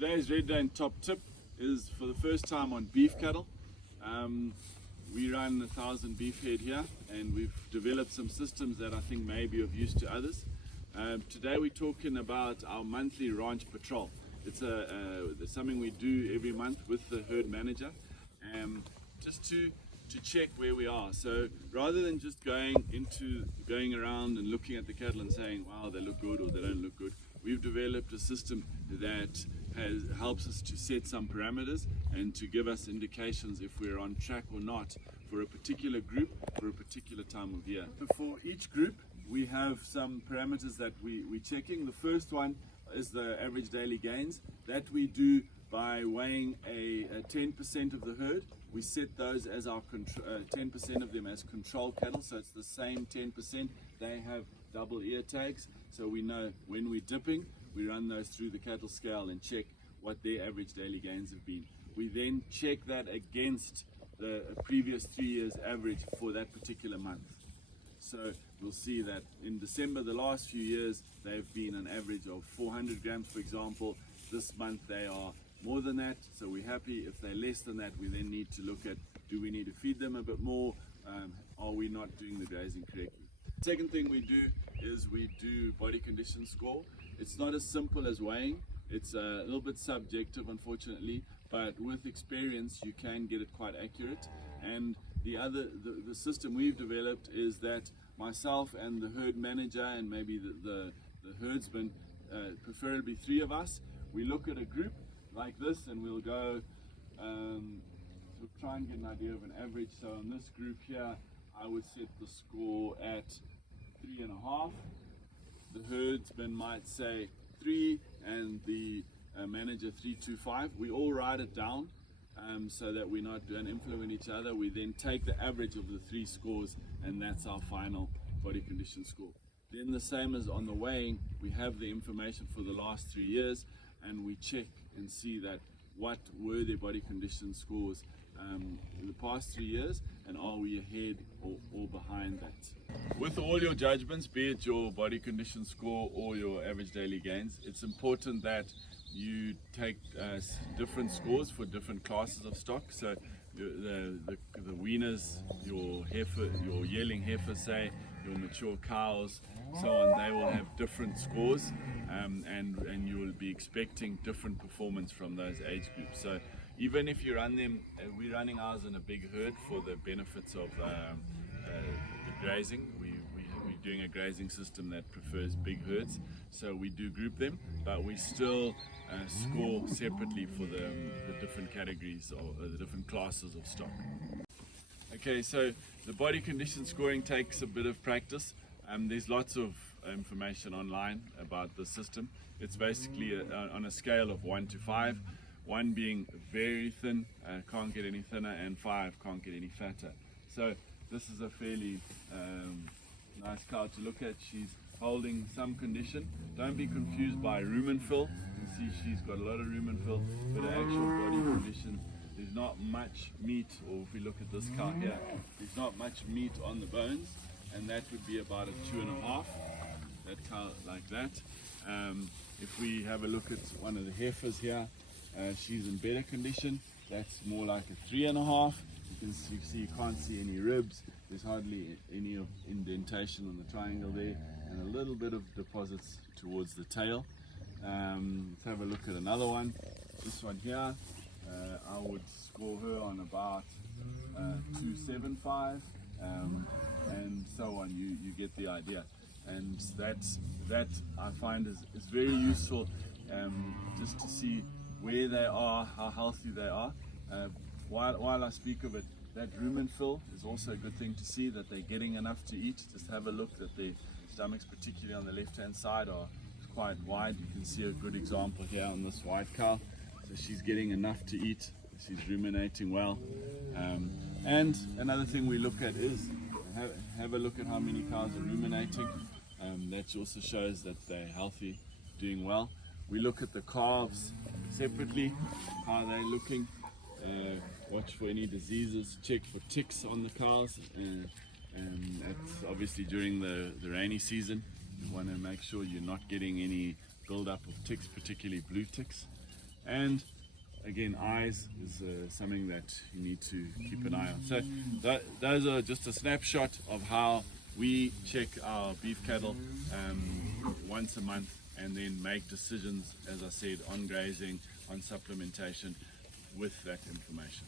Today's Red Dane top tip is for the first time on beef cattle. We run 1,000 beef head here, and we've developed some systems that I think may be of use to others. Today we're talking about our monthly ranch patrol. It's something we do every month with the herd manager, just to check where we are. So rather than just going around and looking at the cattle and saying, wow, they look good or they don't look good, we've developed a system that helps us to set some parameters and to give us indications if we're on track or not for a particular group for a particular time of year. For each group we have some parameters that we're checking. The first one is the average daily gains that we do by weighing a 10% of the herd. We set those as our 10% of them as control cattle, so it's the same 10%. They have double ear tags, so we know when we're dipping, we run those through the cattle scale and check what their average daily gains have been. We then check that against the previous 3 years average for that particular month. So we'll see that in December, the last few years, they've been an average of 400 grams, for example. This month they are more than that, so we're happy. If they're less than that, we then need to look at, do we need to feed them a bit more? Are we not doing the grazing correctly? Second thing we do is we do body condition score. It's not as simple as weighing. It's a little bit subjective, unfortunately, but with experience you can get it quite accurate. And the system we've developed is that myself and the herd manager and maybe the herdsman, preferably 3 of us, we look at a group like this and we'll go we'll try and get an idea of an average. So in this group here I would set the score at 3.5. The herdsman might say 3 and the manager 3.25. We all write it down so that we're not influencing each other. We then take the average of the 3 scores and that's our final body condition score. Then the same as on the weighing, we have the information for the last 3 years and we check and see that what were their body condition scores in the past 3 years, and are we ahead or behind that. With all your judgments, be it your body condition score or your average daily gains, it's important that you take different scores for different classes of stock. So the weaners, your heifer, your yearling heifers, say, your mature cows, so on, they will have different scores, and you will be expecting different performance from those age groups. So even if you run them, we're running ours in a big herd for the benefits of the grazing. We're doing a grazing system that prefers big herds, so we do group them, but we still score separately for the different categories or the different classes of stock. Okay, so the body condition scoring takes a bit of practice. There's lots of information online about the system. It's basically on a scale of 1 to 5, 1 being very thin, can't get any thinner, and 5 can't get any fatter. So this is a fairly nice cow to look at. She's holding some condition. Don't be confused by rumen fill. You see she's got a lot of rumen fill, but her actual body condition, there's not much meat, or if we look at this cow here, there's not much meat on the bones, and that would be about a 2.5, that cow like that. If we have a look at one of the heifers here, she's in better condition. That's more like a 3.5. You see you can't see any ribs. There's hardly any indentation on the triangle there, and a little bit of deposits towards the tail. Let's have a look at another one. This one here, I would score her on about 2.75, and so on. You get the idea, and that I find is very useful, just to see where they are, how healthy they are. While I speak of it, that rumen fill is also a good thing to see, that they're getting enough to eat. Just have a look that their stomachs, particularly on the left hand side, are quite wide. You can see a good example here on this white cow. So she's getting enough to eat, she's ruminating well. And another thing we look at is have a look at how many cows are ruminating. That also shows that they're healthy, doing well. We look at the calves separately, how they're looking. Watch for any diseases, check for ticks on the cows, and that's obviously during the rainy season. You want to make sure you're not getting any build-up of ticks, particularly blue ticks. And again, eyes is something that you need to keep an eye on. So those are just a snapshot of how we check our beef cattle once a month, and then make decisions, as I said, on grazing, on supplementation with that information.